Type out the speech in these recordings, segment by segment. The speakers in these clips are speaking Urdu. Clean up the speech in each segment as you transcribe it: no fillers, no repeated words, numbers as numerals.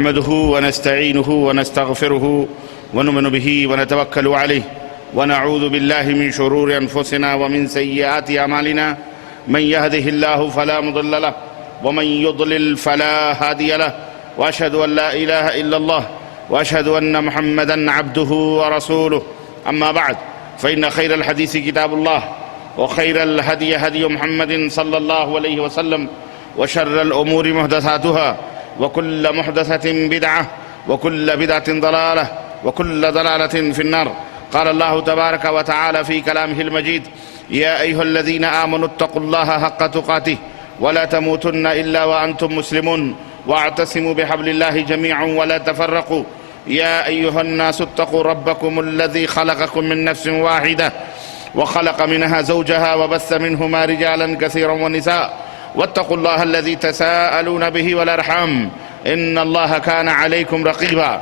نحمده ونستعينه ونستغفره ونؤمن به ونتوكل عليه ونعوذ بالله من شرور أنفسنا ومن سيئات أعمالنا من يهده الله فلا مضل له ومن يضلل فلا هادي له وأشهد أن لا إله إلا الله وأشهد أن محمدا عبده ورسوله أما بعد فإن خير الحديث كتاب الله وخير الهدي هدي محمد صلى الله عليه وسلم وشر الأمور محدثاتها وكل محدثة بدعة وكل بدعة ضلالة وكل ضلالة في النار. قال الله تبارك وتعالى في كلامه المجيد: يا أيها الذين آمنوا اتقوا الله حق تقاته ولا تموتن إلا وأنتم مسلمون واعتصموا بحبل الله جميعا ولا تفرقوا. يا أيها الناس اتقوا ربكم الذي خلقكم من نفس واحدة وخلق منها زوجها وبث منهما رجالا كثيرا ونساء واتقوا الله الذي تساءلون به والأرحام إن الله كان عليكم رقيبا.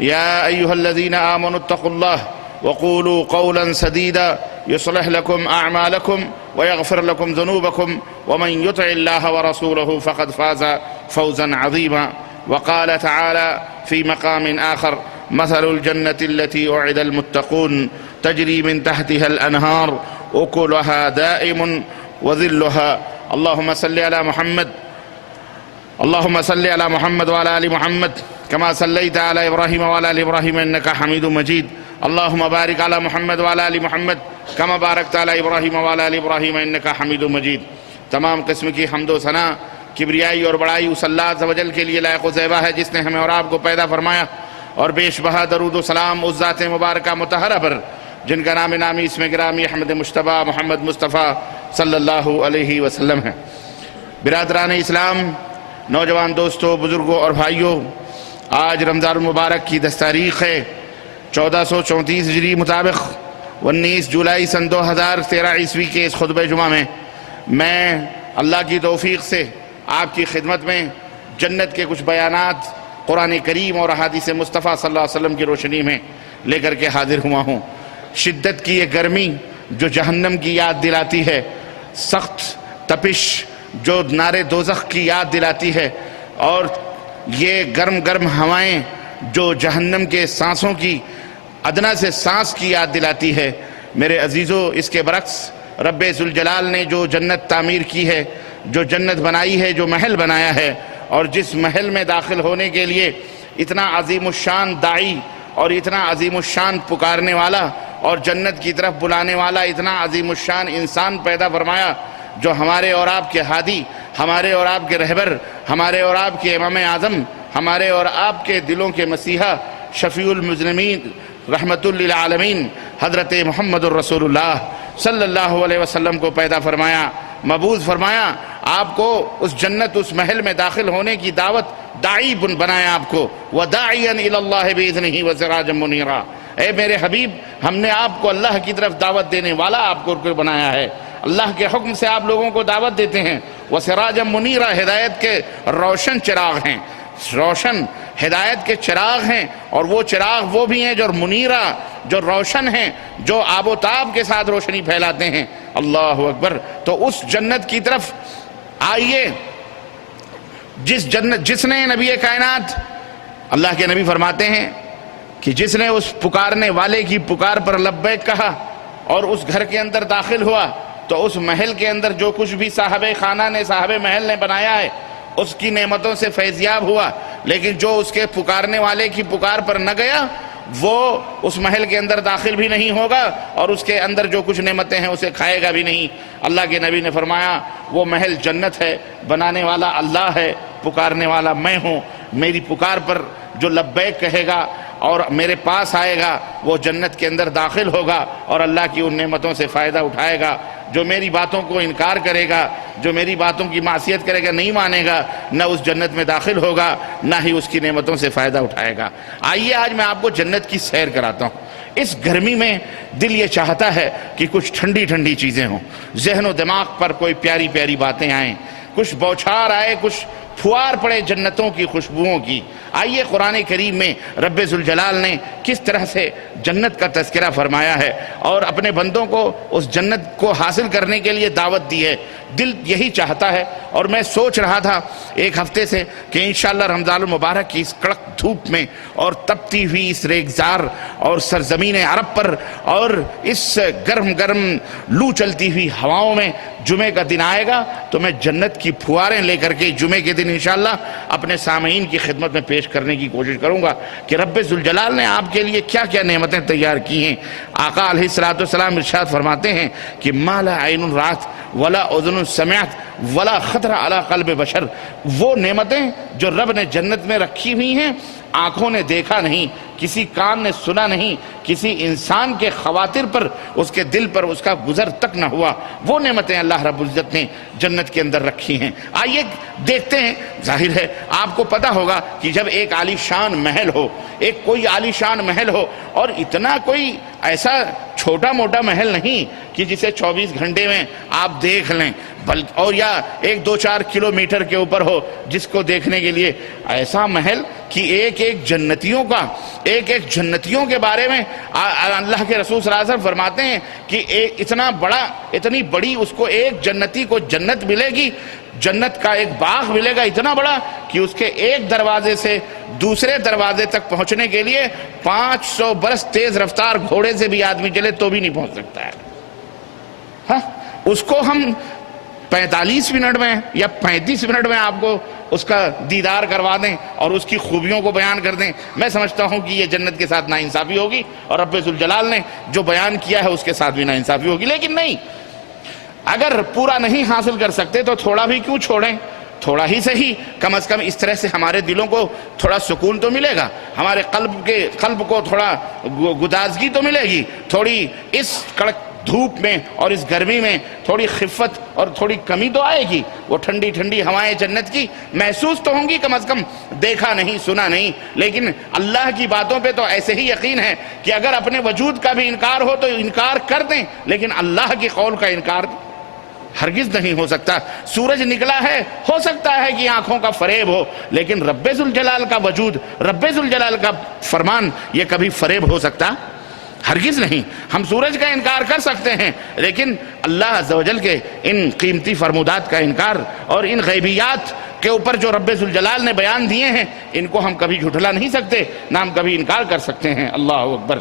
يا أيها الذين آمنوا اتقوا الله وقولوا قولا سديدا يصلح لكم أعمالكم ويغفر لكم ذنوبكم ومن يطع الله ورسوله فقد فاز فوزا عظيما. وقال تعالى في مقام آخر: مثل الجنة التي أعد المتقون تجري من تحتها الأنهار أكلها دائم وظلها. اللهم صل على محمد اللهم صل على محمد وعلى آل محمد كما صليت على إبراهيم وعلى آل إبراهيم إنك حميد مجيد. اللهم بارك على محمد وعلى آل محمد كما باركت على إبراهيم وعلى آل إبراهيم إنك حميد مجيد. تمام قسم کی حمد و ثنا کبریائی اور بڑائی اس اللہ عز و جل کے لیے لائق و زیبا ہے جس نے ہمیں اور آپ کو پیدا فرمایا، اور بیش بہا درود و سلام اس ذات مبارکہ مطہرہ پر جن کا نام نامی اسم گرامی احمد مجتبیٰ محمد مصطفیٰ صلی اللہ علیہ وسلم ہے. برادران اسلام، نوجوان دوستوں، بزرگوں اور بھائیوں، آج رمضان المبارک کی 10 تاریخ ہے 1434 ہجری مطابق 19 جولائی سن 2013 عیسوی کے اس خطبہ جمعہ میں اللہ کی توفیق سے آپ کی خدمت میں جنت کے کچھ بیانات قرآن کریم اور احادیث مصطفیٰ صلی اللہ علیہ وسلم کی روشنی میں لے کر کے حاضر ہوا ہوں. شدت کی یہ گرمی جو جہنم کی یاد دلاتی ہے، سخت تپش جو نار دوزخ کی یاد دلاتی ہے، اور یہ گرم گرم ہوائیں جو جہنم کے سانسوں کی ادنا سے سانس کی یاد دلاتی ہے. میرے عزیزو، اس کے برعکس رب ذوالجلال نے جو جنت تعمیر کی ہے، جو جنت بنائی ہے، جو محل بنایا ہے، اور جس محل میں داخل ہونے کے لیے اتنا عظیم الشان داعی اور اتنا عظیم الشان پکارنے والا اور جنت کی طرف بلانے والا اتنا عظیم الشان انسان پیدا فرمایا، جو ہمارے اور آپ کے ہادی، ہمارے اور آپ کے رہبر، ہمارے اور آپ کے امام اعظم، ہمارے اور آپ کے دلوں کے مسیحا، شفیع المذنبین، رحمت للعالمین حضرت محمد الرسول اللہ صلی اللہ علیہ وسلم کو پیدا فرمایا، مبعوث فرمایا، آپ کو اس جنت، اس محل میں داخل ہونے کی دعوت داعی بنایا آپ کو. وَدَاعِيًا إِلَى اللَّهِ بِإِذْنِهِ وَسِرَاجًا مُنِيرًا. اے میرے حبیب، ہم نے آپ کو اللہ کی طرف دعوت دینے والا آپ کو بنایا ہے. اللہ کے حکم سے آپ لوگوں کو دعوت دیتے ہیں. وَسِرَاجًا مُنِيرًا، ہدایت کے روشن چراغ ہیں، روشن ہدایت کے چراغ ہیں، اور وہ چراغ وہ بھی ہیں جو منیرہ، جو روشن ہیں، جو آب و تاب کے ساتھ روشنی پھیلاتے ہیں. اللہ اکبر. تو اس جنت کی طرف آئیے جس نے نبی کائنات، اللہ کے نبی فرماتے ہیں کہ جس نے اس پکارنے والے کی پکار پر لبیک کہا اور اس گھر کے اندر داخل ہوا، تو اس محل کے اندر جو کچھ بھی صاحب خانہ نے، صاحب محل نے بنایا ہے، اس کی نعمتوں سے فیضیاب ہوا. لیکن جو اس کے پکارنے والے کی پکار پر نہ گیا، وہ اس محل کے اندر داخل بھی نہیں ہوگا، اور اس کے اندر جو کچھ نعمتیں ہیں اسے کھائے گا بھی نہیں. اللہ کے نبی نے فرمایا وہ محل جنت ہے، بنانے والا اللہ ہے، پکارنے والا میں ہوں. میری پکار پر جو لبیک کہے گا اور میرے پاس آئے گا، وہ جنت کے اندر داخل ہوگا اور اللہ کی ان نعمتوں سے فائدہ اٹھائے گا. جو میری باتوں کو انکار کرے گا، جو میری باتوں کی معصیت کرے گا، نہیں مانے گا، نہ اس جنت میں داخل ہوگا، نہ ہی اس کی نعمتوں سے فائدہ اٹھائے گا. آئیے آج میں آپ کو جنت کی سیر کراتا ہوں. اس گرمی میں دل یہ چاہتا ہے کہ کچھ ٹھنڈی ٹھنڈی چیزیں ہوں، ذہن و دماغ پر کوئی پیاری پیاری باتیں آئیں، کچھ بوچھار آئے، کچھ پھوار پڑے جنتوں کی خوشبوؤں کی۔ آئیے قرآن کریم میں رب ذوالجلال نے کس طرح سے جنت کا تذکرہ فرمایا ہے اور اپنے بندوں کو اس جنت کو حاصل کرنے کے لیے دعوت دی ہے۔ دل یہی چاہتا ہے، اور میں سوچ رہا تھا ایک ہفتے سے کہ انشاءاللہ رمضان المبارک کی اس کڑک دھوپ میں اور تپتی ہوئی اس ریگزار اور سرزمین عرب پر اور اس گرم گرم لو چلتی ہوئی ہواؤں میں جمعے کا دن آئے گا تو میں جنت کی پھواریں لے کر کے جمعے کے دن انشاءاللہ اپنے سامعین کی خدمت میں پیش کرنے کی کوشش کروں گا کہ رب ذوالجلال نے آپ کے لیے کیا کیا نعمتیں تیار کی ہیں۔ آقا علیہ السلام ارشاد فرماتے ہیں کہ ما لا عین رات ولا اذن سمعت ولا خطر علی قلب بشر، وہ نعمتیں جو رب نے جنت میں رکھی ہوئی ہیں آنکھوں نے دیکھا نہیں، کسی کان نے سنا نہیں، کسی انسان کے خواطر پر، اس کے دل پر اس کا گزر تک نہ ہوا، وہ نعمتیں اللہ رب العزت نے جنت کے اندر رکھی ہیں۔ آئیے دیکھتے ہیں۔ ظاہر ہے آپ کو پتہ ہوگا کہ جب ایک عالی شان محل ہو، ایک کوئی عالی شان محل ہو، اور اتنا کوئی ایسا چھوٹا موٹا محل نہیں کہ جسے 24 گھنٹے میں آپ دیکھ لیں، اور یا 1-2-4 کلومیٹر کے اوپر ہو جس کو دیکھنے کے لیے، ایسا محل کہ ایک ایک جنتیوں کے بارے میں اللہ کے رسول صلی اللہ علیہ وسلم فرماتے ہیں کہ اتنی بڑی اس کو ایک جنتی کو جنت ملے گی، جنت کا ایک باغ ملے گا اتنا بڑا کہ اس کے ایک دروازے سے دوسرے دروازے تک پہنچنے کے لیے 500 برس تیز رفتار گھوڑے سے بھی آدمی چلے تو بھی نہیں پہنچ سکتا ہے۔ ہاں، اس کو ہم 45 منٹ میں یا 35 منٹ میں آپ کو اس کا دیدار کروا دیں اور اس کی خوبیوں کو بیان کر دیں، میں سمجھتا ہوں کہ یہ جنت کے ساتھ ناانصافی ہوگی، اور رب ذوالجلال نے جو بیان کیا ہے اس کے ساتھ بھی ناانصافی ہوگی۔ لیکن نہیں، اگر پورا نہیں حاصل کر سکتے تو تھوڑا بھی کیوں چھوڑیں، تھوڑا ہی صحیح، کم از کم اس طرح سے ہمارے دلوں کو تھوڑا سکون تو ملے گا، ہمارے قلب کو تھوڑا گدازگی تو ملے گی، تھوڑی اس کڑک دھوپ میں اور اس گرمی میں تھوڑی خفت اور تھوڑی کمی تو آئے گی، وہ ٹھنڈی ٹھنڈی ہوائیں جنت کی محسوس تو ہوں گی، کم از کم دیکھا نہیں سنا نہیں۔ لیکن اللہ کی باتوں پہ تو ایسے ہی یقین ہے کہ اگر اپنے وجود کا بھی انکار ہو تو انکار کر دیں، لیکن اللہ کی قول کا انکار ہرگز نہیں ہو سکتا۔ سورج نکلا ہے، ہو سکتا ہے کہ آنکھوں کا فریب ہو، لیکن رب ذوالجلال کا وجود، رب ذوالجلال کا فرمان یہ کبھی فریب ہو سکتا؟ ہرگز نہیں۔ ہم سورج کا انکار کر سکتے ہیں، لیکن اللہ عز و جل کے ان قیمتی فرمودات کا انکار اور ان غیبیات کے اوپر جو رب ذوالجلال نے بیان دیے ہیں ان کو ہم کبھی جھٹلا نہیں سکتے، نہ ہم کبھی انکار کر سکتے ہیں۔ اللہ اکبر۔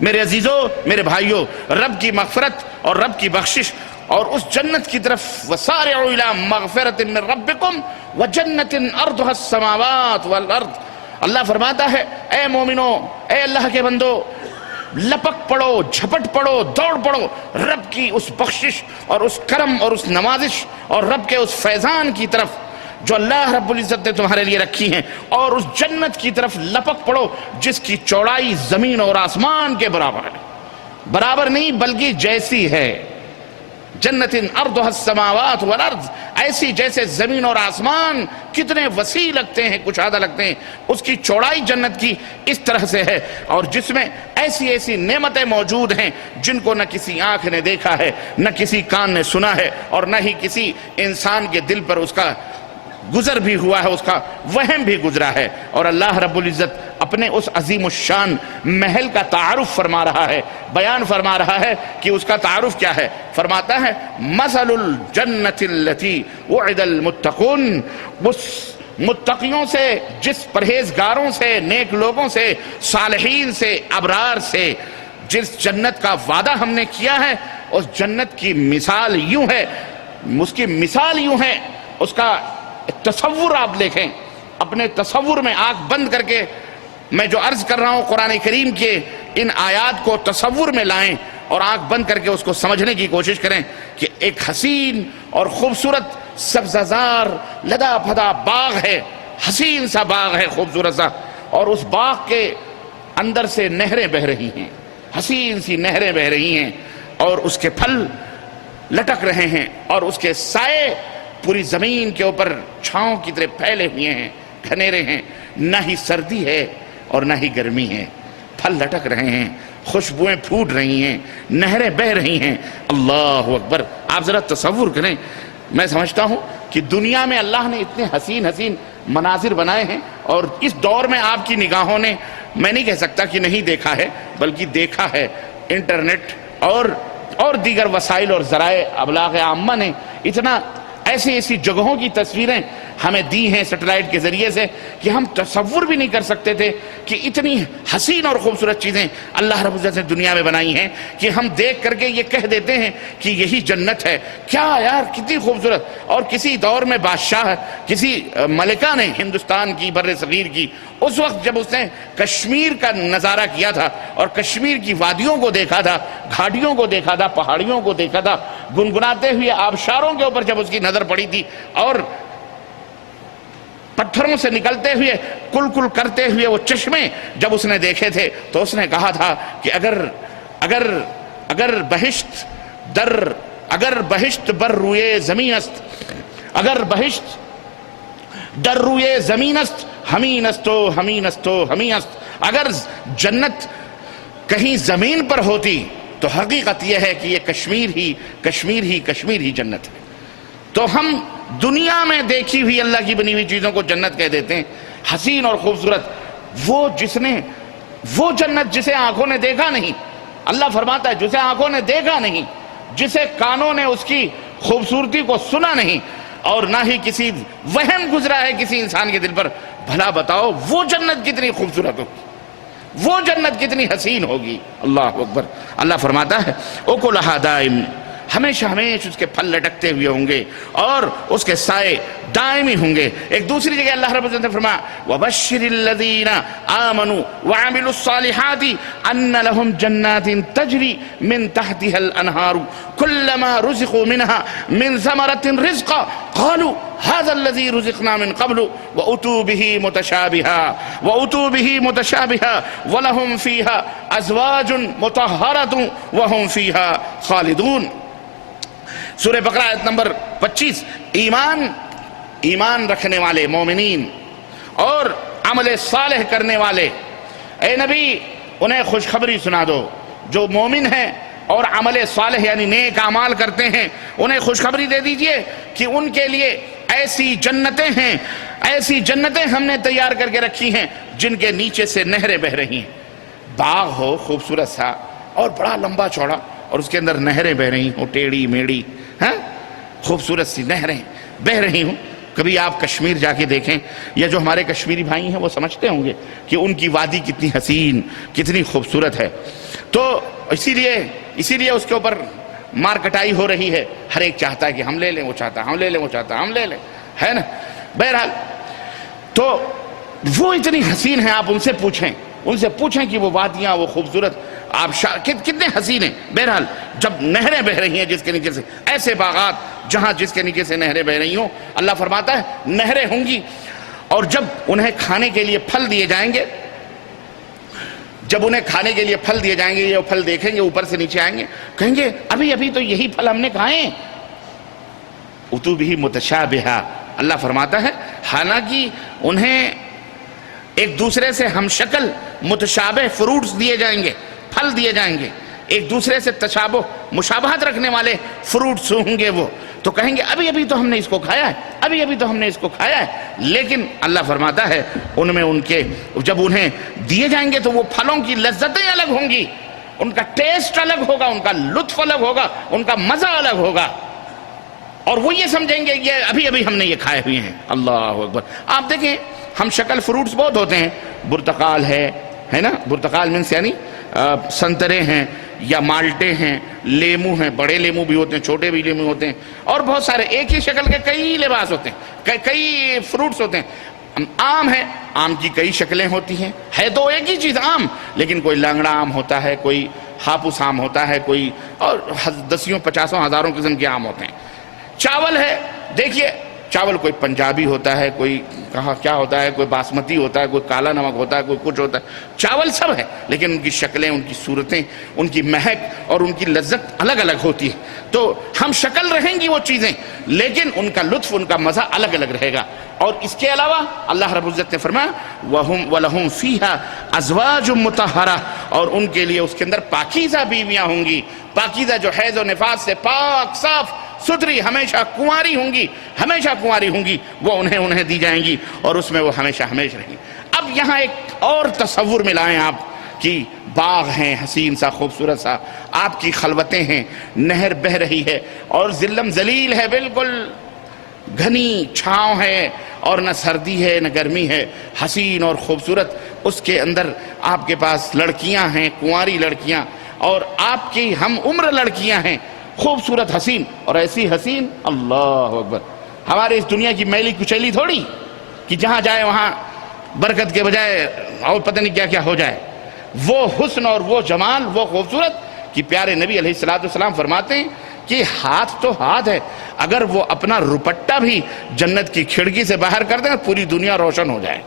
میرے عزیزوں، میرے بھائیوں، رب کی مغفرت اور رب کی بخشش اور اس جنت کی طرف وسارعوا الی مغفرۃ من ربکم وجنۃ ارضها السماوات والارض، اللہ فرماتا ہے اے مومنو، اے اللہ کے بندو، لپک پڑو، جھپٹ پڑو، دوڑ پڑو رب کی اس بخشش اور اس کرم اور اس نوازش اور رب کے اس فیضان کی طرف جو اللہ رب العزت نے تمہارے لیے رکھی ہیں، اور اس جنت کی طرف لپک پڑو جس کی چوڑائی زمین اور آسمان کے برابر ہے، برابر نہیں بلکہ جیسی ہے۔ جنت ارضها السماوات والارض، ایسی جیسے زمین اور آسمان کتنے وسیع لگتے ہیں، کشادہ لگتے ہیں، اس کی چوڑائی جنت کی اس طرح سے ہے، اور جس میں ایسی ایسی نعمتیں موجود ہیں جن کو نہ کسی آنکھ نے دیکھا ہے، نہ کسی کان نے سنا ہے، اور نہ ہی کسی انسان کے دل پر اس کا گزر بھی ہوا ہے، اس کا وہم بھی گزرا ہے۔ اور اللہ رب العزت اپنے اس عظیم الشان محل کا تعارف فرما رہا ہے، بیان فرما رہا ہے کہ اس کا تعارف کیا ہے۔ فرماتا ہے مثل الجنت التی وعد المتقون، اس متقیوں سے، جس پرہیزگاروں سے، نیک لوگوں سے، صالحین سے، ابرار سے جس جنت کا وعدہ ہم نے کیا ہے، اس جنت کی مثال یوں ہے، اس کی مثال یوں ہے، اس کا تصور آپ دیکھیں، اپنے تصور میں آنکھ بند کر کے میں جو عرض کر رہا ہوں قرآن کریم کے ان آیات کو تصور میں لائیں اور آنکھ بند کر کے اس کو سمجھنے کی کوشش کریں کہ ایک حسین اور خوبصورت سبززار لدا پھدا باغ ہے، حسین سا باغ ہے، خوبصورت سا، اور اس باغ کے اندر سے نہریں بہہ رہی ہیں، حسین سی نہریں بہہ رہی ہیں، اور اس کے پھل لٹک رہے ہیں، اور اس کے سائے پوری زمین کے اوپر چھاؤں کی طرح پھیلے ہوئے ہیں، گھنیرے ہیں، نہ ہی سردی ہے اور نہ ہی گرمی ہے، پھل لٹک رہے ہیں، خوشبوئیں پھوٹ رہی ہیں، نہریں بہہ رہی ہیں۔ اللہ اکبر۔ آپ ذرا تصور کریں میں سمجھتا ہوں کہ دنیا میں اللہ نے اتنے حسین حسین مناظر بنائے ہیں، اور اس دور میں آپ کی نگاہوں نے، میں نہیں کہہ سکتا کہ نہیں دیکھا ہے، بلکہ دیکھا ہے۔ انٹرنیٹ اور دیگر وسائل اور ذرائع ابلاغ عامہ نے اتنا ایسی جگہوں کی تصویریں ہمیں دی ہیں سیٹلائٹ کے ذریعے سے کہ ہم تصور بھی نہیں کر سکتے تھے کہ اتنی حسین اور خوبصورت چیزیں اللہ رب العزت نے دنیا میں بنائی ہیں کہ ہم دیکھ کر کے یہ کہہ دیتے ہیں کہ یہی جنت ہے۔ کیا یار، کتنی خوبصورت! اور کسی دور میں بادشاہ، کسی ملکہ نے ہندوستان کی، بر صغیر کی، اس وقت جب اس نے کشمیر کا نظارہ کیا تھا اور کشمیر کی وادیوں کو دیکھا تھا، گھاٹیوں کو دیکھا تھا، پہاڑیوں کو دیکھا تھا، گنگناتے ہوئے آبشاروں کے اوپر جب اس کی نظر پڑی تھی، اور پتھروں سے نکلتے ہوئے کل کل کرتے ہوئے وہ چشمے جب اس نے دیکھے تھے، تو اس نے کہا تھا کہ اگر بہشت بر روئے زمین است، اگر بہشت در روئے زمین است، ہمین استو ہمین استو ہمین است، اگر جنت کہیں زمین پر ہوتی تو حقیقت یہ ہے کہ یہ کشمیر ہی جنت ہے۔ تو ہم دنیا میں دیکھی ہوئی اللہ کی بنی ہوئی چیزوں کو جنت کہہ دیتے ہیں، حسین اور خوبصورت۔ وہ جنت جسے آنکھوں نے دیکھا نہیں، اللہ فرماتا ہے جسے آنکھوں نے دیکھا نہیں، جسے کانوں نے اس کی خوبصورتی کو سنا نہیں، اور نہ ہی کسی وہم گزرا ہے کسی انسان کے دل پر، بھلا بتاؤ وہ جنت کتنی خوبصورت ہوگی، وہ جنت کتنی حسین ہوگی۔ اللہ اکبر۔ اللہ فرماتا ہے اکلھا دائم، ہمیشہ اس کے پھل لٹکتے ہوئے ہوں گے اور اس کے سائے دائمی ہوں گے۔ ایک دوسری جگہ اللہ رب العزت نے فرمایا وَبَشِّرِ الَّذِينَ آمَنُوا وَعَمِلُوا الصَّالِحَاتِ أَنَّ لَهُمْ جَنَّاتٍ تَجْرِي مِن تَحْتِهَا الْأَنْهَارُ كُلَّمَا رُزِقُوا مِنْهَا مِن ثَمَرَةٍ رِزْقًا قَالُوا هَذَا الَّذِي رُزِقْنَا مِن قَبْلُ وَأُتُوا بِهِ مُتَشَابِهًا وَلَهُمْ فِيهَا أَزْوَاجٌ مُطَهَّرَةٌ وَهُمْ فِيهَا خَالِدُونَ۔ سورہ بقرہ آیت نمبر 25۔ ایمان رکھنے والے مومنین اور عمل صالح کرنے والے، اے نبی انہیں خوشخبری سنا دو۔ جو مومن ہیں اور عمل صالح یعنی نیک اعمال کرتے ہیں، انہیں خوشخبری دے دیجئے کہ ان کے لیے ایسی جنتیں ہیں، ایسی جنتیں ہم نے تیار کر کے رکھی ہیں جن کے نیچے سے نہریں بہہ رہی ہیں۔ باغ ہو خوبصورت سا اور بڑا لمبا چوڑا، اور اس کے اندر نہریں بہہ رہی ہوں، ٹیڑھی میڑھی، خوبصورت سی نہریں بہہ رہی ہوں۔ کبھی آپ کشمیر جا کے دیکھیں، یا جو ہمارے کشمیری بھائی ہیں وہ سمجھتے ہوں گے کہ ان کی وادی کتنی حسین، کتنی خوبصورت ہے۔ تو اسی لیے اس کے اوپر مار کٹائی ہو رہی ہے۔ ہر ایک چاہتا ہے کہ ہم لے لیں، وہ چاہتا ہے ہم لے لیں، وہ چاہتا ہے ہم لے لیں، ہے نا؟ بہرحال تو وہ اتنی حسین ہیں، آپ ان سے پوچھیں کہ وہ وادیاں، وہ خوبصورت کتنے حسین ہیں۔ بہرحال جب نہریں بہہ رہی ہیں جس کے نیچے سے، ایسے باغات جہاں جس کے نیچے سے نہریں بہہ رہی ہوں، اللہ فرماتا ہے نہریں ہوں گی، اور جب انہیں کھانے کے لیے پھل دیے جائیں گے، یہ پھل دیکھیں گے، اوپر سے نیچے آئیں گے، کہیں گے ابھی تو یہی پھل ہم نے کھائے ہیں۔ اتو بھی متشابہا، اللہ فرماتا ہے حالانکہ انہیں ایک دوسرے سے ہم شکل متشابہ فروٹس دیے جائیں گے، پھل دیے جائیں گے، ایک دوسرے سے مشابہت رکھنے والے فروٹس ہوں گے۔ وہ تو کہیں گے ابھی تو ہم نے اس کو کھایا ہے، لیکن اللہ فرماتا ہے ان میں جب انہیں دیے جائیں گے تو وہ پھلوں کی لذتیں الگ ہوں گی، ان کا ٹیسٹ الگ ہوگا، ان کا لطف الگ ہوگا، ان کا مزہ الگ ہوگا، اور وہ یہ سمجھیں گے یہ ابھی ہم نے یہ کھائے ہوئے ہیں۔ اللہ اکبر۔ آپ دیکھیں ہم شکل فروٹس بہت ہوتے ہیں، برتقال ہے نا، برتقال مینس یعنی سنترے ہیں یا مالٹے ہیں، لیمو ہیں، بڑے لیمو بھی ہوتے ہیں، چھوٹے بھی لیمو ہوتے ہیں، اور بہت سارے ایک ہی شکل کے کئی لباس ہوتے ہیں، کئی فروٹس ہوتے ہیں۔ آم ہے، آم کی کئی شکلیں ہوتی ہیں، ہے تو ایک ہی چیز آم، لیکن کوئی لانگڑا آم ہوتا ہے، کوئی ہاپوس آم ہوتا ہے، کوئی اور 10 50 ہزاروں قسم کے آم ہوتے ہیں۔ چاول ہے، دیکھیے چاول کوئی پنجابی ہوتا ہے، کوئی کہاں کیا ہوتا ہے، کوئی باسمتی ہوتا ہے، کوئی کالا نمک ہوتا ہے، کوئی کچھ ہوتا ہے، چاول سب ہے، لیکن ان کی شکلیں، ان کی صورتیں، ان کی مہک اور ان کی لذت الگ الگ ہوتی ہے۔ تو ہم شکل رہیں گی وہ چیزیں، لیکن ان کا لطف، ان کا مزہ الگ الگ رہے گا۔ اور اس کے علاوہ اللہ رب العزت نے فرمایا وَلَهُمْ فِيهَا أَزْوَاجٌ مُطَهَّرَةٌ، اور ان کے لیے اس کے اندر پاکیزہ بیویاں ہوں گی، پاکیزہ جو حیض و نفاس سے پاک صاف ستھری ہمیشہ کنواری ہوں گی وہ انہیں دی جائیں گی اور اس میں وہ ہمیشہ رہیں گی۔ اب یہاں ایک اور تصور ملائیں آپ کہ باغ ہیں حسین سا خوبصورت سا، آپ کی خلوتیں ہیں، نہر بہہ رہی ہے اور ظلم ذلیل ہے، بالکل گھنی چھاؤں ہے اور نہ سردی ہے نہ گرمی ہے، حسین اور خوبصورت، اس کے اندر آپ کے پاس لڑکیاں ہیں، کنواری لڑکیاں اور آپ کی ہم عمر لڑکیاں ہیں، خوبصورت حسین، اور ایسی حسین اللہ اکبر، ہمارے اس دنیا کی میلی کچیلی تھوڑی کہ جہاں جائے وہاں برکت کے بجائے اور پتہ نہیں کیا کیا ہو جائے۔ وہ حسن اور وہ جمال، وہ خوبصورت کہ پیارے نبی علیہ السلام فرماتے ہیں کہ ہاتھ تو ہاتھ ہے، اگر وہ اپنا روپٹہ بھی جنت کی کھڑکی سے باہر کر دیں پوری دنیا روشن ہو جائے،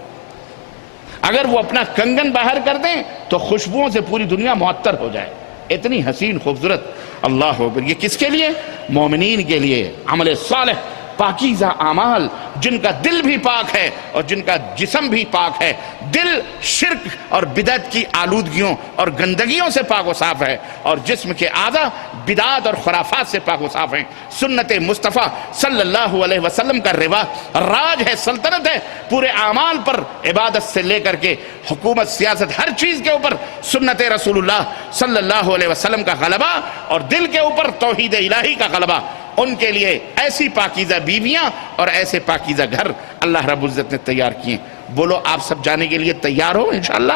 اگر وہ اپنا کنگن باہر کر دیں تو خوشبوؤں سے پوری دنیا معطر ہو جائے، اتنی حسین خوبصورت۔ اللہ اکبر، یہ کس کے لیے؟ مومنین کے لیے، عمل صالح، پاکیزہ اعمال، جن کا دل بھی پاک ہے اور جن کا جسم بھی پاک ہے، دل شرک اور بدعت کی آلودگیوں اور گندگیوں سے پاک و صاف ہے اور جسم کے اعضاء بدعات اور خرافات سے پاک و صاف ہیں۔ سنت مصطفیٰ صلی اللہ علیہ وسلم کا راج ہے، سلطنت ہے، پورے اعمال پر، عبادت سے لے کر کے حکومت، سیاست، ہر چیز کے اوپر سنت رسول اللہ صلی اللہ علیہ وسلم کا غلبہ اور دل کے اوپر توحید الہی کا غلبہ۔ ان کے لیے ایسی پاکیزہ بیویاں اور ایسے پاکیزہ گھر اللہ رب العزت نے تیار کیے۔ بولو آپ سب جانے کے لیے تیار ہو انشاءاللہ؟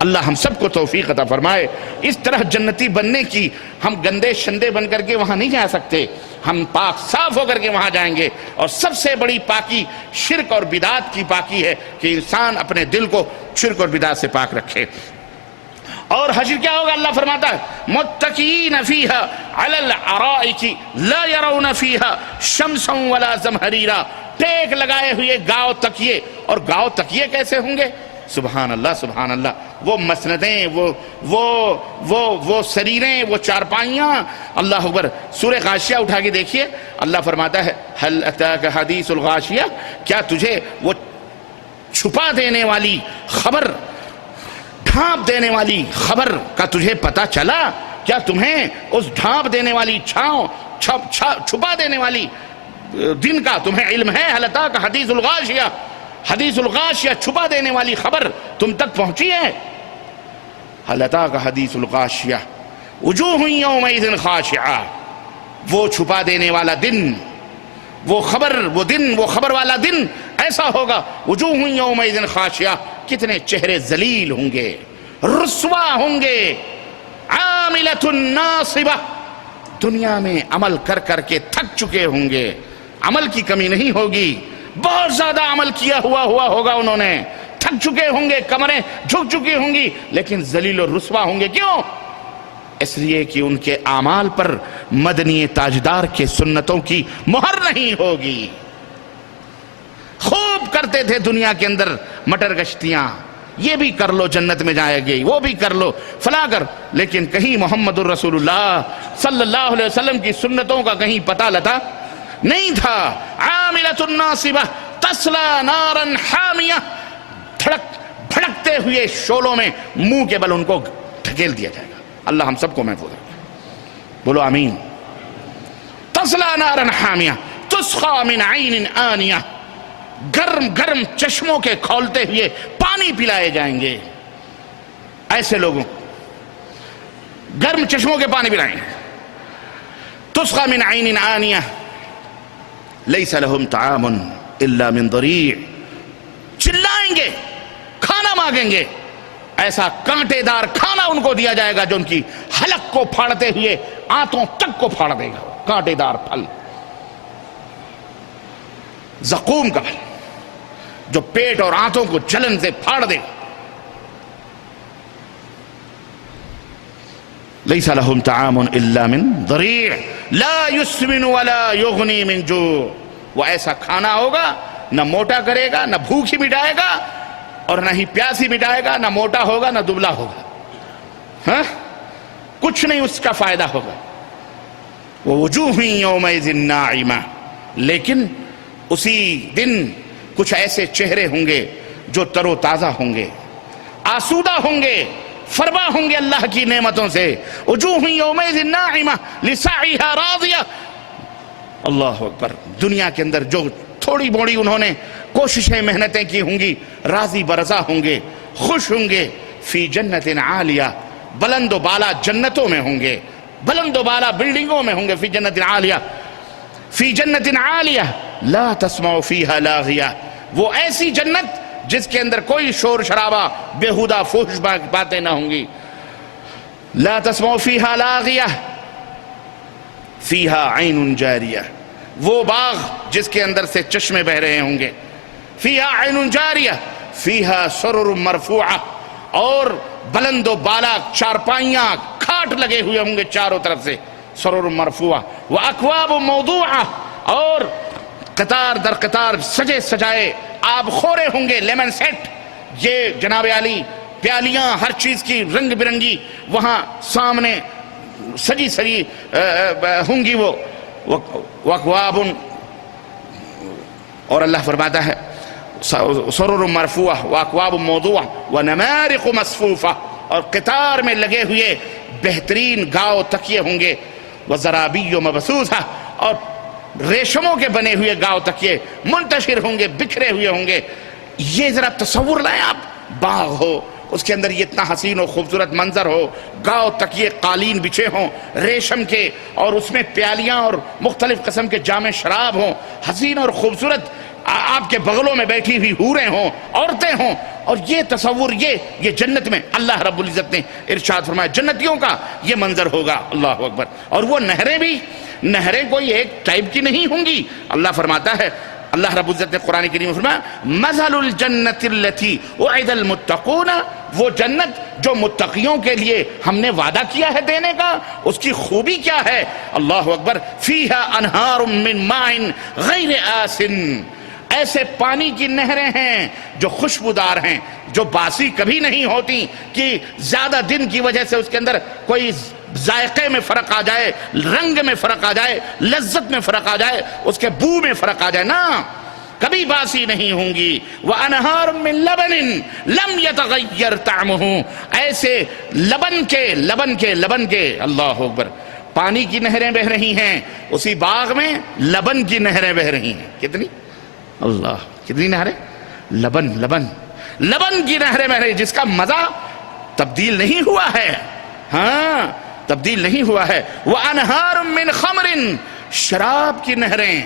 اللہ ہم سب کو توفیق عطا فرمائے اس طرح جنتی بننے کی۔ ہم گندے شندے بن کر کے وہاں نہیں جا سکتے، ہم پاک صاف ہو کر کے وہاں جائیں گے، اور سب سے بڑی پاکی شرک اور بدعات کی پاکی ہے کہ انسان اپنے دل کو شرک اور بدعات سے پاک رکھے۔ اور حشر کیا ہوگا؟ اللہ فرماتا ہے متکئین فیہا علی الارائک لا یرون فیہا شمسا ولا زمہریرا، ٹیک لگائے ہوئے گاؤ تکیے، اور گاؤ تکیے کیسے ہوں گے؟ سبحان اللہ سبحان اللہ، وہ مسندیں، وہ سریریں، وہ چارپائیاں، اللہ اکبر۔ سورہ غاشیہ اٹھا کے دیکھیے، اللہ فرماتا ہے هل اتاک حدیث الغاشیہ، کیا تجھے وہ چھپا دینے والی خبر، ڈھانپ دینے والی خبر کا تجھے پتا چلا؟ کیا تمہیں اس ڈھانپ دینے والی چھپا دینے والی دن کا تمہیں علم ہے؟ هل اتاک حدیث الغاشیہ، حدیث الغاشیہ، چھپا دینے والی خبر تم تک پہنچی ہے؟ هل اتاک حدیث الغاشیہ وجوہ یومئذ خاشعہ، وہ چھپا دینے والا دن، وہ خبر والا دن ایسا ہوگا، وجوہ یومئذ خاشعہ، کتنے چہرے ذلیل ہوں گے، رسوا ہوں گے، عاملۃ ناصبہ، دنیا میں عمل کر کر کے تھک چکے ہوں گے، عمل کی کمی نہیں ہوگی، بہت زیادہ عمل کیا ہوا ہوگا، انہوں نے تھک چکے ہوں گے، کمریں جھک چکی ہوں گی، لیکن ذلیل و رسوا ہوں گے۔ کیوں؟ اس لیے کہ ان کے اعمال پر مدنی تاجدار کے سنتوں کی مہر نہیں ہوگی۔ خوب کرتے تھے دنیا کے اندر مٹر گشتیاں، یہ بھی کر لو جنت میں جائے گی، وہ بھی کر لو، فلاں کر، لیکن کہیں محمد الرسول اللہ صلی اللہ علیہ وسلم کی سنتوں کا کہیں پتہ لتا نہیں تھا۔ عاملۃ ناصبہ تصلی نارا حامیہ، بھڑکتے ہوئے شعلوں میں منہ کے بل ان کو ڈھکیل دیا جائے گا۔ اللہ ہم سب کو محفوظ رکھے، بولو آمین۔ تصلی نارا حامیہ تسقی من عین آنیہ، گرم چشموں کے کھولتے ہوئے پانی پلائے جائیں گے ایسے لوگوں، گرم چشموں کے پانی پلائیں گے۔ تسقی من عین آنیہ لیس لہم طعام الا من ضریع، چلائیں گے، کھانا مانگیں گے، ایسا کانٹے دار کھانا ان کو دیا جائے گا جو ان کی حلق کو پھاڑتے ہوئے آنتوں تک کو پھاڑ دے گا، کانٹے دار پھل، زقوم کا پھل جو پیٹ اور آنتوں کو جلن سے پھاڑ دے گا۔ لیس لہم طعام الا من ضریع لا یسمن ولا یغنی من جوع، وہ ایسا کھانا ہوگا نہ موٹا کرے گا، نہ بھوک ہی مٹائے گا، اور نہ ہی پیاس ہی مٹائے گا، نہ موٹا ہوگا نہ دبلا ہوگا، ہاں کچھ نہیں اس کا فائدہ ہوگا۔ ووجوہ یومئذ ناعمہ، لیکن اسی دن کچھ ایسے چہرے ہوں گے جو تر و تازہ ہوں گے، آسودہ ہوں گے، فرما ہوں گے اللہ کی نعمتوں سے۔ وجوہ یومئذ ناعمہ لسعیہا راضیہ، اللہ اکبر. دنیا کے اندر جو تھوڑی بوڑی انہوں نے کوششیں محنتیں کی ہوں گی، راضی برضا ہوں گے، خوش ہوں گے. فی جنت عالیہ، بلند و بالا جنتوں میں ہوں گے، بلند و بالا بلڈنگوں میں ہوں گے. فی جنت عالیہ، فی جنت عالیہ لا تسمع فیہا لاغیہ، وہ ایسی جنت جس کے اندر کوئی شور شرابہ بیہودہ فحش باتیں نہ ہوں گی. لا تسمع فیہا لاغیہ فیہا عین جاریہ، وہ باغ جس کے اندر سے چشمے بہ رہے ہوں گے. فیہا عین جاریہ فیہا سرر مرفوعہ، اور بلند و بالا چارپائیاں کھاٹ لگے ہوئے ہوں گے چاروں طرف سے. سرر مرفوعہ واکواب موضوعہ، اور قطار در قطار سجے سجائے آب خورے ہوں گے، لیمن سیٹ. یہ جناب علی پیالیاں ہر چیز کی رنگ برنگی وہاں سامنے سجی سجی ہوں گی. وہ واکواب، اور اللہ فرماتا ہے سرر مرفوعہ واکواب موضوعہ ونمارق مصفوفہ، اور قطار میں لگے ہوئے بہترین گاؤ تکیے ہوں گے. وزرابی مبثوثہ، اور ریشموں کے بنے ہوئے گاؤ تکیے منتشر ہوں گے، بکھرے ہوئے ہوں گے. یہ ذرا تصور لائیں آپ، باغ ہو، اس کے اندر یہ اتنا حسین و خوبصورت منظر ہو، گاؤ تکیے قالین بچھے ہوں ریشم کے، اور اس میں پیالیاں اور مختلف قسم کے جام شراب ہوں، حسین اور خوبصورت آپ کے بغلوں میں بیٹھی ہوئی حوریں ہوں، عورتیں ہوں. اور یہ تصور، یہ جنت میں اللہ رب العزت نے ارشاد فرمایا جنتیوں کا یہ منظر ہوگا. اللہ اکبر. اور وہ نہریں کوئی ایک ٹائپ کی نہیں ہوں گی. اللہ فرماتا ہے، اللہ رب العزت نے قرآن کریم میں فرمایا مثل الجنت التي وعد المتقون، وہ جنت جو متقیوں کے لیے ہم نے وعدہ کیا ہے دینے کا، اس کی خوبی کیا ہے. اللہ اکبر. فیہا انہار من ماء غیر آسن، ایسے پانی کی نہریں ہیں جو خوشبودار ہیں، جو باسی کبھی نہیں ہوتی کہ زیادہ دن کی وجہ سے اس کے اندر کوئی ذائقے میں فرق آ جائے، رنگ میں فرق آ جائے، لذت میں فرق آ جائے، اس کے بو میں فرق آ جائے. نا، کبھی باسی نہیں ہوں گی. وَأَنْهَارٌ مِّن لَبَنٍ لَمْ يَتَغَيَّرْ طَعْمُهُ، ایسے لبن کے اللہ اکبر پانی کی نہریں بہ رہی ہیں. اسی باغ میں لبن کی نہریں بہ رہی ہیں. کتنی نہریں؟ لبن کی نہریں بہ رہی، جس کا مزہ تبدیل نہیں ہوا ہے. ہاں، تبدیل نہیں ہوا ہے. وَأَنْهَارٌ مِّنْ خَمْرٍ، شراب کی نہریں.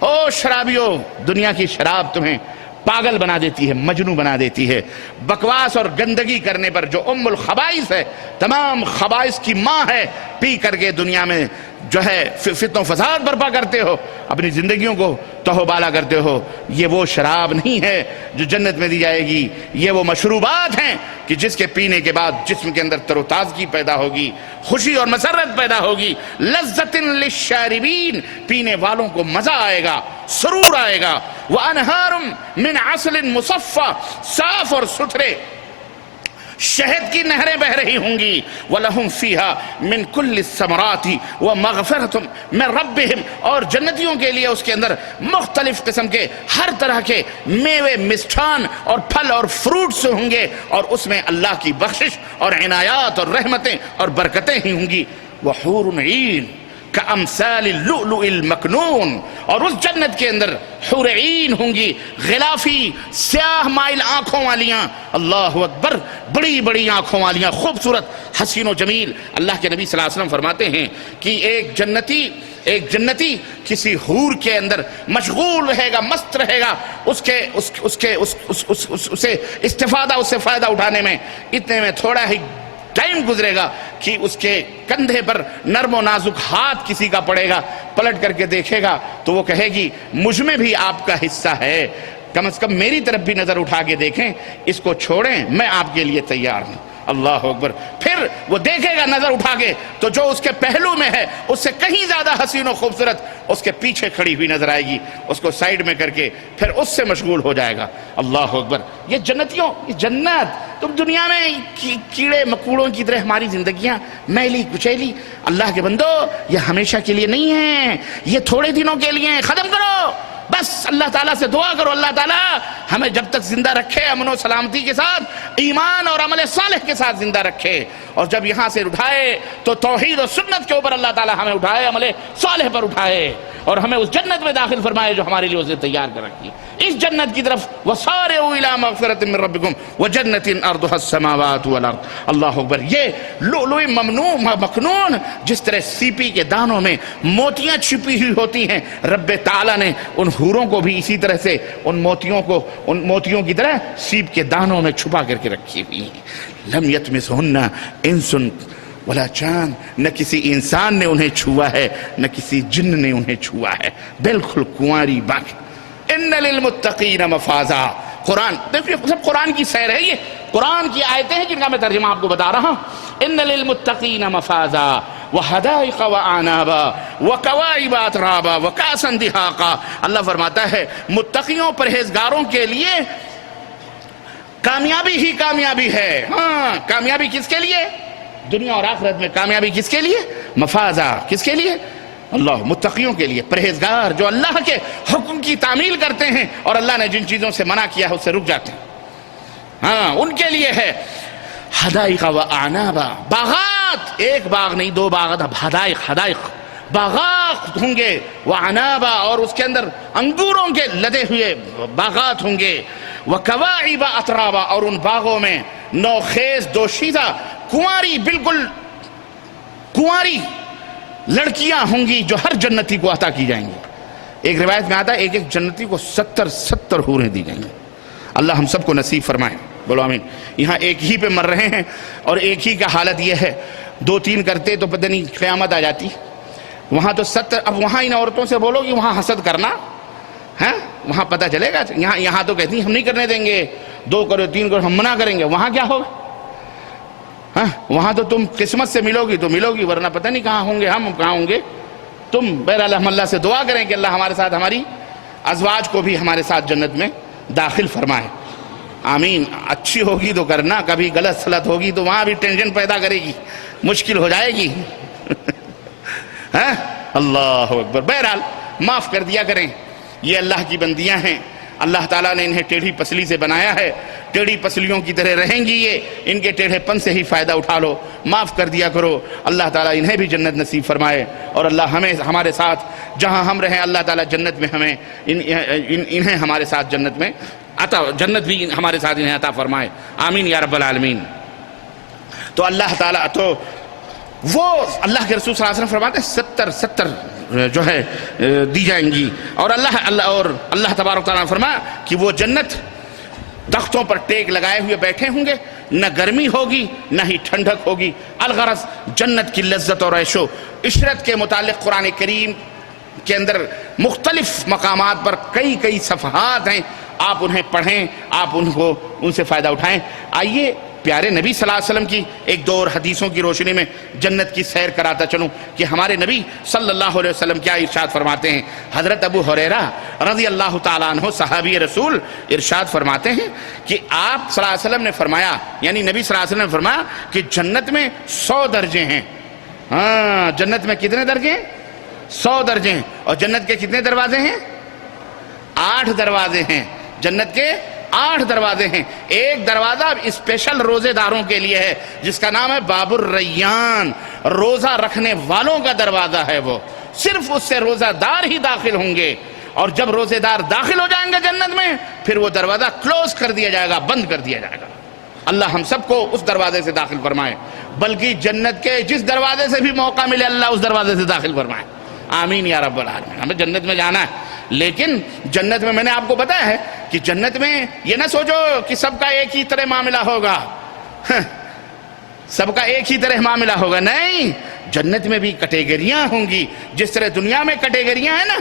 او شرابیو، دنیا کی شراب تمہیں پاگل بنا دیتی ہے، مجنوں بنا دیتی ہے. بکواس اور گندگی کرنے پر، جو ام الخبائث ہے، تمام خبائث کی ماں ہے، پی کر کے دنیا میں جو ہے فتن و فساد برپا کرتے ہو، اپنی زندگیوں کو تہو بالا کرتے ہو. یہ وہ شراب نہیں ہے جو جنت میں دی جائے گی. یہ وہ مشروبات ہیں کہ جس کے پینے کے بعد جسم کے اندر تر و تازگی پیدا ہوگی، خوشی اور مسرت پیدا ہوگی. لذت للشاربین، پینے والوں کو مزہ آئے گا، سرور آئے گا. وَأَنْهَارٌ مِّنْ عَسْلٍ مُصَفَّى، صاف اور ستھرے شہد کی نہریں بہ رہی ہوں گی. وَلَهُمْ فِيهَا مِنْ كُلِّ الثَّمَرَاتِ وَمَغْفِرَةٌ مِّن رَبِّهِمْ، اور جنتیوں کے لیے اس کے اندر مختلف قسم کے ہر طرح کے میوے، مستھان اور پھل اور فروٹس ہوں گے، اور اس میں اللہ کی بخشش اور عنایات اور رحمتیں اور برکتیں ہی ہوں گی. وَحُورٌ عِین کامثال اللؤلؤ المکنون، اور اس جنت کے اندر حور عین ہوں گی، غلافی سیاہ مائل آنکھوں والیاں. اللہ اکبر. بڑی بڑی آنکھوں والیاں، خوبصورت، حسین و جمیل. اللہ کے نبی صلی اللہ علیہ وسلم فرماتے ہیں کہ ایک جنتی کسی حور کے اندر مشغول رہے گا، مست رہے گا، اسے استفادہ، اس سے فائدہ اٹھانے میں اتنے میں تھوڑا ہی ٹائم گزرے گا کہ اس کے کندھے پر نرم و نازک ہاتھ کسی کا پڑے گا. پلٹ کر کے دیکھے گا تو وہ کہے گی مجھ میں بھی آپ کا حصہ ہے، کم از کم میری طرف بھی نظر اٹھا کے دیکھیں، اس کو چھوڑیں، میں آپ کے لیے تیار ہوں. اللہ اکبر. پھر وہ دیکھے گا نظر اٹھا کے تو جو اس کے پہلو میں ہے اس سے کہیں زیادہ حسین و خوبصورت اس کے پیچھے کھڑی ہوئی نظر آئے گی. اس کو سائیڈ میں کر کے پھر اس سے مشغول ہو جائے گا. اللہ اکبر. یہ جنتیوں، یہ جنت. تم دنیا میں کیڑے مکوڑوں کی طرح ہماری زندگیاں میلی کچیلی. اللہ کے بندو، یہ ہمیشہ کے لیے نہیں ہے، یہ تھوڑے دنوں کے لیے. ختم کرو بس. اللہ تعالیٰ سے دعا کرو، اللہ تعالیٰ ہمیں جب تک زندہ رکھے امن و سلامتی کے ساتھ، ایمان اور عمل صالح کے ساتھ زندہ رکھے، اور جب یہاں سے اٹھائے تو توحید و سنت کے اوپر اللہ تعالی ہمیں اٹھائے، عمل صالح پر اٹھائے، اور ہمیں اس جنت میں داخل فرمائے جو ہمارے لیے اسے تیار کر رکھی ہے۔ اس جنت کی طرف وَسَارِعُوا إِلَىٰ مَغْفِرَةٍ مِّن رَّبِّكُمْ وَجَنَّةٍ عَرْضُهَا السَّمَاوَاتُ وَالْأَرْضُ۔ اللہ اکبر۔ یہ لؤلؤ مکنون، جس طرح سیپی کے دانوں میں موتیاں چھپی ہوئی ہوتی ہیں، رب تعالیٰ نے ان حوروں کو بھی اسی طرح سے ان موتیوں کی طرح سیپ کے دانوں میں چھپا کر کے رکھی ہوئی ہیں۔ لم یطمثہن انس ولا جان، نہ کسی انسان نے انہیں چھوا ہے، نہ کسی جن نے انہیں چھوا ہے، بالکل کنواری باقی۔ ان للمتقین مفازا۔ قرآن دیکھیے، سب قرآن کی سیر ہے، یہ قرآن کی آیتیں ہیں جن کا میں ترجمہ آپ کو بتا رہا ہوں۔ ان للمتقین مفازا وحدائق وعنابا وکواعب اترابا وکاسا دہاقا۔ اللہ فرماتا ہے متقیوں پرہیزگاروں کے لیے کامیابی ہی کامیابی ہے۔ ہاں، کامیابی کس کے لیے؟ دنیا اور آخرت میں کامیابی کس کے لیے؟ مفازا، کس کے لیے؟ اللہ، متقیوں کے لیے، پرہیزگار جو اللہ کے حکم کی تعمیل کرتے ہیں اور اللہ نے جن چیزوں سے منع کیا ہے اس سے رک جاتے ہیں، ہاں ان کے لیے ہے حدائق و اعنابا، باغات، ایک باغ نہیں دو باغات، حدائق باغات ہوں گے، وعنابا، اور اس کے اندر انگوروں کے لدے ہوئے باغات ہوں گے، وکواعب اترابا، اور ان باغوں میں نوخیز دوشیزہ کنواری، بالکل کنواری لڑکیاں ہوں گی جو ہر جنتی کو عطا کی جائیں گی۔ ایک روایت میں آتا ہے ایک جنتی کو 70 حوریں دی جائیں گی۔ اللہ ہم سب کو نصیب فرمائے، بولو آمین۔ یہاں ایک ہی پہ مر رہے ہیں اور ایک ہی کا حالت یہ ہے، 2-3 کرتے تو پتہ نہیں قیامت آ جاتی۔ وہاں تو 70، اب وہاں ان عورتوں سے بولو کہ وہاں حسد کرنا ہے، وہاں پتہ چلے گا۔ یہاں تو کہتی ہیں ہم نہیں کرنے دیں گے، 2 کرو 3 کرو ہم منع کریں گے، وہاں کیا ہوگا؟ ہاں، وہاں تو تم قسمت سے ملو گی تو ملو گی، ورنہ پتہ نہیں کہاں ہوں گے، ہم کہاں ہوں گے تم۔ بہرحال ہم اللہ سے دعا کریں کہ اللہ ہمارے ساتھ ہماری ازواج کو بھی ہمارے ساتھ جنت میں داخل فرمائے، آمین۔ اچھی ہوگی تو کرنا، کبھی غلط سلط ہوگی تو وہاں بھی ٹینشن پیدا کرے گی، مشکل ہو جائے گی۔ ہاں، اللہ اکبر۔ بہرحال معاف کر دیا کریں، یہ اللہ کی بندیاں ہیں، اللہ تعالیٰ نے انہیں ٹیڑھی پسلی سے بنایا ہے، ٹیڑھی پسلیوں کی طرح رہیں گی یہ، ان کے ٹیڑھے پن سے ہی فائدہ اٹھا لو، معاف کر دیا کرو۔ اللہ تعالیٰ انہیں بھی جنت نصیب فرمائے، اور اللہ ہمیں ہمارے ساتھ جہاں ہم رہیں اللہ تعالیٰ جنت میں ہمیں انہیں ہمارے ساتھ جنت میں جنت بھی ہمارے ساتھ انہیں عطا فرمائے، آمین یا رب العالمین۔ تو اللہ تعالیٰ تو وہ اللہ کے رسول صلی اللہ علیہ وسلم فرماتے ہیں 70 جو ہے دی جائیں گی، اور اللہ تبارک تعالیٰ نے فرمایا کہ وہ جنت درختوں پر ٹیک لگائے ہوئے بیٹھے ہوں گے، نہ گرمی ہوگی نہ ہی ٹھنڈک ہوگی۔ الغرض جنت کی لذت اور عیش و عشرت کے متعلق قرآن کریم کے اندر مختلف مقامات پر کئی صفحات ہیں، آپ انہیں پڑھیں، آپ ان سے فائدہ اٹھائیں۔ آئیے پیارے نبی صلی اللہ علیہ وسلم کی ایک دو اور حدیثوں کی روشنی میں جنت کی سیر کراتا چلوں کہ ہمارے نبی صلی اللہ علیہ وسلم کیا ارشاد فرماتے ہیں۔ حضرت ابو ہریرہ رضی اللہ تعالیٰ عنہ صحابی رسول ارشاد فرماتے ہیں کہ آپ صلی اللہ علیہ وسلم نے فرمایا، یعنی نبی صلی اللہ علیہ وسلم نے فرمایا کہ جنت میں 100 درجے ہیں۔ ہاں، جنت میں کتنے درجے ہیں؟ 100 درجے ہیں۔ اور جنت کے کتنے دروازے ہیں؟ 8 دروازے ہیں۔ جنت کے 8 دروازے ہیں۔ ایک دروازہ اسپیشل روزے داروں کے لیے ہے جس کا نام ہے باب الریان، روزہ رکھنے والوں کا دروازہ ہے، وہ صرف اس سے روزہ دار ہی داخل ہوں گے، اور جب روزے دار داخل ہو جائیں گے جنت میں پھر وہ دروازہ کلوز کر دیا جائے گا، بند کر دیا جائے گا۔ اللہ ہم سب کو اس دروازے سے داخل فرمائے، بلکہ جنت کے جس دروازے سے بھی موقع ملے اللہ اس دروازے سے داخل فرمائے، آمین یا رب العالمین۔ ہمیں جنت میں جانا ہے، لیکن جنت میں نے آپ کو بتایا ہے کہ جنت میں یہ نہ سوچو کہ سب کا ایک ہی طرح معاملہ ہوگا، سب کا ایک ہی طرح معاملہ ہوگا، نہیں، جنت میں بھی کیٹیگریاں ہوں گی۔ جس طرح دنیا میں کیٹیگریاں ہیں نا،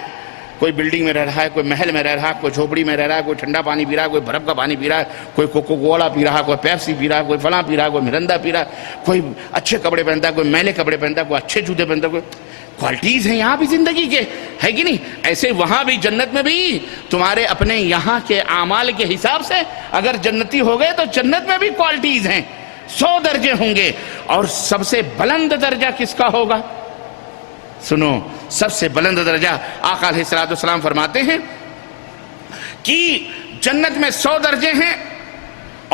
کوئی بلڈنگ میں رہ رہا ہے، کوئی محل میں رہ رہا ہے، کوئی جھوپڑی میں رہ رہا ہے، کوئی ٹھنڈا پانی پی رہا ہے، کوئی برف کا پانی پی رہا ہے، کوئی کوکو کولا پی رہا ہے، کوئی پیپسی پی رہا ہے، کوئی فلاں پی رہا ہے، کوئی مرندا پی رہا ہے، کوئی اچھے کپڑے پہنتا ہے، کوئی میلے کپڑے پہنتا ہے، کوئی اچھے جوتے پہنتا ہے، کوئی کوالٹیز ہیں یہاں بھی زندگی کے، ہے کہ نہیں؟ ایسے وہاں بھی جنت میں بھی تمہارے اپنے یہاں کے اعمال کے حساب سے اگر جنتی ہو گئے تو جنت میں بھی کوالٹیز ہیں، 100 درجے ہوں گے۔ اور سب سے بلند درجہ کس کا ہوگا؟ سنو، سب سے بلند درجہ آقا علیہ السلام فرماتے ہیں کہ جنت میں 100 درجے ہیں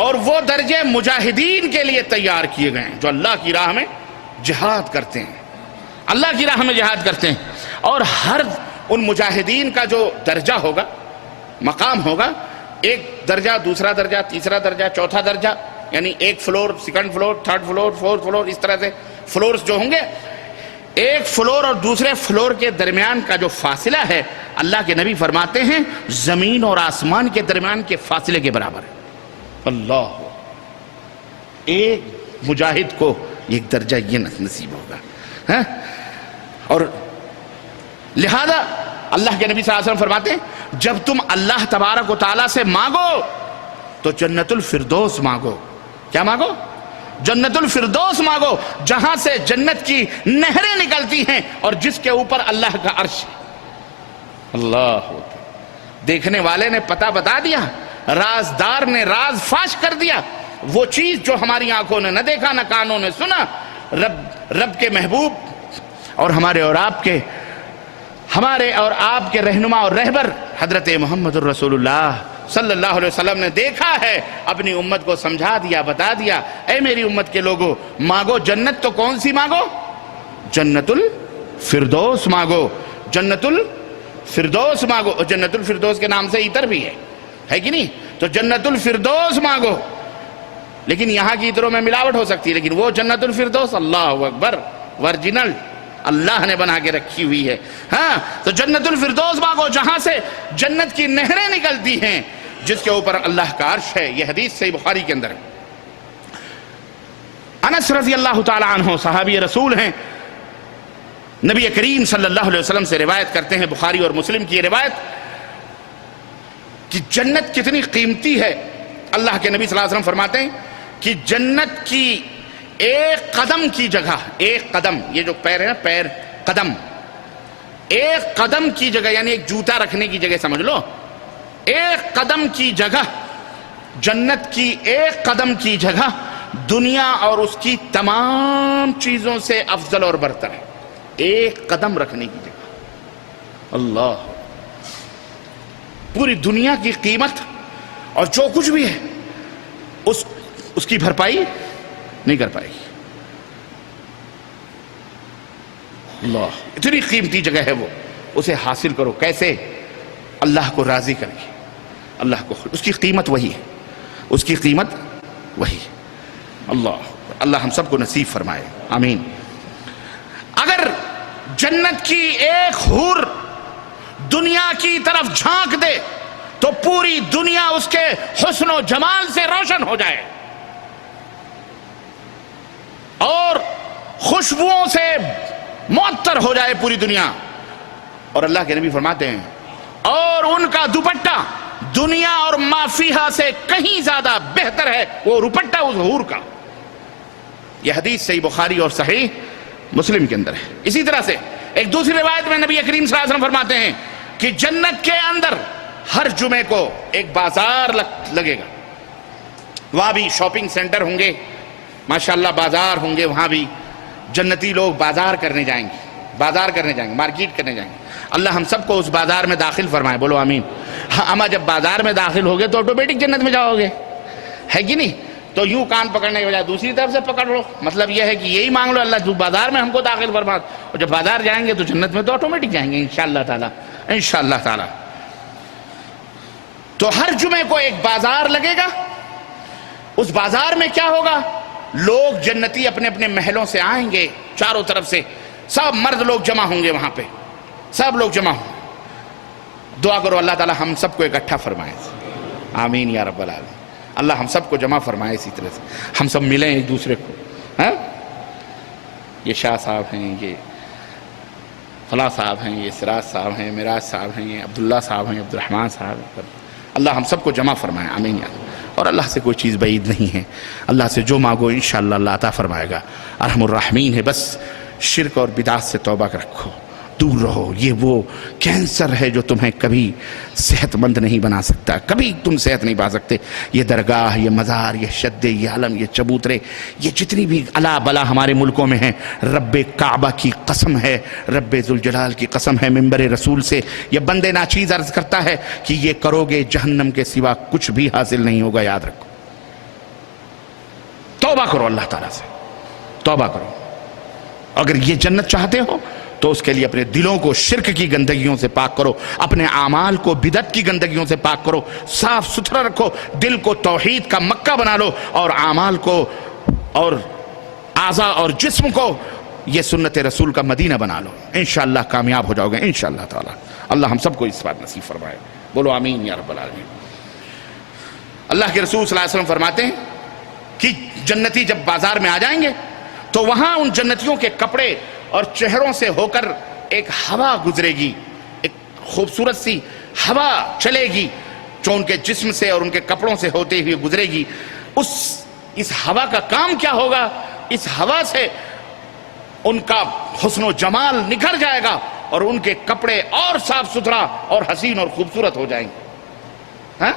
اور وہ درجے مجاہدین کے لیے تیار کیے گئے ہیں جو اللہ کی راہ میں جہاد کرتے ہیں، اللہ کی راہ میں جہاد کرتے ہیں. اور ہر ان مجاہدین کا جو درجہ ہوگا، مقام ہوگا، ایک درجہ، دوسرا درجہ، تیسرا درجہ، چوتھا درجہ، یعنی ایک floor, second floor, third floor, fourth floor, اس طرح سے فلورز جو ہوں گے، ایک فلور اور دوسرے فلور کے درمیان کا جو فاصلہ ہے، اللہ کے نبی فرماتے ہیں زمین اور آسمان کے درمیان کے فاصلے کے برابر ہے. اللہ، ایک مجاہد کو ایک درجہ یہ نصیب ہوگا. اور لہذا اللہ کے نبی صلی اللہ علیہ وسلم فرماتے ہیں جب تم اللہ تبارک و تعالیٰ سے مانگو تو جنت الفردوس مانگو. کیا مانگو؟ جنت الفردوس مانگو، جہاں سے جنت کی نہریں نکلتی ہیں اور جس کے اوپر اللہ کا عرش ہے. اللہ، دیکھنے والے نے پتہ بتا دیا، رازدار نے راز فاش کر دیا. وہ چیز جو ہماری آنکھوں نے نہ دیکھا نہ کانوں نے سنا، رب کے محبوب اور ہمارے اور آپ کے رہنما اور رہبر حضرت محمد الرسول اللہ صلی اللہ علیہ وسلم نے دیکھا ہے، اپنی امت کو سمجھا دیا، بتا دیا. اے میری امت کے لوگوں، مانگو جنت تو کون سی مانگو؟ جنت الفردوس مانگو، جنت الفردوس مانگو. جنت الفردوس کے نام سے عطر بھی ہے کہ نہیں؟ تو جنت الفردوس مانگو. لیکن یہاں کی عطروں میں ملاوٹ ہو سکتی ہے، لیکن وہ جنت الفردوس، اللہ اکبر، ورجنل اللہ نے بنا کے رکھی ہوئی ہے. ہاں، تو جنت الفردوس مانگو جہاں سے جنت کی نہریں نکلتی ہیں، جس کے اوپر اللہ کا عرش ہے. یہ حدیث صحیح بخاری کے اندر ہے. انس رضی اللہ تعالی عنہ صحابی رسول ہیں، نبی کریم صلی اللہ علیہ وسلم سے روایت کرتے ہیں، بخاری اور مسلم کی روایت، کہ جنت کتنی قیمتی ہے. اللہ کے نبی صلی اللہ علیہ وسلم فرماتے ہیں کہ جنت کی ایک قدم کی جگہ، ایک قدم، یہ جو پیر ہے نا، پیر، قدم، ایک قدم کی جگہ، یعنی ایک جوتا رکھنے کی جگہ سمجھ لو، ایک قدم کی جگہ، جنت کی ایک قدم کی جگہ دنیا اور اس کی تمام چیزوں سے افضل اور برتر ہے. ایک قدم رکھنے کی جگہ. اللہ، پوری دنیا کی قیمت اور جو کچھ بھی ہے اس کی بھرپائی نہیں کر پائے گی. اللہ، اتنی قیمتی جگہ ہے وہ، اسے حاصل کرو. کیسے؟ اللہ کو راضی کر کے، اللہ کو، اس کی قیمت وہی ہے، اس کی قیمت وہی ہے. اللہ ہم سب کو نصیب فرمائے، آمین. اگر جنت کی ایک حور دنیا کی طرف جھانک دے تو پوری دنیا اس کے حسن و جمال سے روشن ہو جائے اور خوشبوؤں سے معطر ہو جائے پوری دنیا. اور اللہ کے نبی فرماتے ہیں اور ان کا دوپٹہ دنیا اور ما فیہا سے کہیں زیادہ بہتر ہے، وہ دوپٹہ اس حور کا. یہ حدیث صحیح بخاری اور صحیح مسلم کے اندر ہے. اسی طرح سے ایک دوسری روایت میں نبی کریم صلی اللہ علیہ وسلم فرماتے ہیں کہ جنت کے اندر ہر جمعے کو ایک بازار لگے گا. وہاں بھی شاپنگ سینٹر ہوں گے، ماشاءاللہ بازار ہوں گے، وہاں بھی جنتی لوگ بازار کرنے جائیں گے، مارکیٹ کرنے جائیں گے. اللہ ہم سب کو اس بازار میں داخل فرمائے، بولو آمین. ہاں، اما جب بازار میں داخل ہوگے تو آٹومیٹک جنت میں جاؤ گے، ہے کہ نہیں؟ تو یوں کان پکڑنے کے بجائے دوسری طرف سے پکڑ لو. مطلب یہ ہے کہ یہی مانگ لو اللہ جو بازار میں ہم کو داخل فرما، اور جب بازار جائیں گے تو جنت میں تو آٹومیٹک جائیں گے انشاءاللہ تعالی، انشاءاللہ تعالی. تو ہر جمعے کو ایک بازار لگے گا. اس بازار میں کیا ہوگا؟ لوگ جنتی اپنے اپنے محلوں سے آئیں گے، چاروں طرف سے سب مرد لوگ جمع ہوں گے، وہاں پہ سب لوگ جمع ہوں. دعا کرو اللہ تعالی ہم سب کو اکٹھا فرمائے، آمین یا رب العالمین. اللہ ہم سب کو جمع فرمائے، اسی طرح سے ہم سب ملیں ایک دوسرے کو. ہاں، یہ شاہ صاحب ہیں، یہ فلاں صاحب ہیں، یہ سراج صاحب ہیں، معراج صاحب ہیں، یہ عبداللہ صاحب ہیں، عبدالرحمن صاحب ہیں. اللہ ہم سب کو جمع فرمائے، آمین یا رب. اور اللہ سے کوئی چیز بعید نہیں ہے، اللہ سے جو مانگو انشاءاللہ اللہ عطا فرمائے گا، ارحم الراحمین ہے. بس شرک اور بدعت سے توبہ رکھو دور رہو. یہ وہ کینسر ہے جو تمہیں کبھی صحت مند نہیں بنا سکتا, کبھی تم صحت نہیں پا سکتے. یہ درگاہ, یہ مزار, یہ شدے, یہ علم, یہ چبوترے, یہ جتنی بھی الا بلا ہمارے ملکوں میں ہیں, رب کعبہ کی قسم ہے, رب ذوالجلال کی قسم ہے, منبر رسول سے یہ بندے ناچیز عرض کرتا ہے کہ یہ کرو گے جہنم کے سوا کچھ بھی حاصل نہیں ہوگا. یاد رکھو, توبہ کرو اللہ تعالیٰ سے, توبہ کرو. اگر یہ جنت چاہتے ہو تو اس کے لیے اپنے دلوں کو شرک کی گندگیوں سے پاک کرو, اپنے اعمال کو بدعت کی گندگیوں سے پاک کرو, صاف ستھرا رکھو, دل کو توحید کا مکہ بنا لو, اور اعمال کو اور اعضاء اور جسم کو یہ سنت رسول کا مدینہ بنا لو. انشاءاللہ کامیاب ہو جاؤ گے انشاءاللہ تعالی. اللہ ہم سب کو اس بات نصیب فرمائے. بولو آمین یا رب العالمین. اللہ کے رسول صلی اللہ علیہ وسلم فرماتے ہیں کہ جنتی جب بازار میں آ جائیں گے تو وہاں ان جنتیوں کے کپڑے اور چہروں سے ہو کر ایک ہوا گزرے گی, ایک خوبصورت سی ہوا چلے گی جو ان کے جسم سے اور ان کے کپڑوں سے ہوتے ہوئے گزرے گی. اس ہوا کا کام کیا ہوگا؟ اس ہوا سے ان کا حسن و جمال نکھر جائے گا اور ان کے کپڑے اور صاف ستھرا اور حسین اور خوبصورت ہو جائیں گے.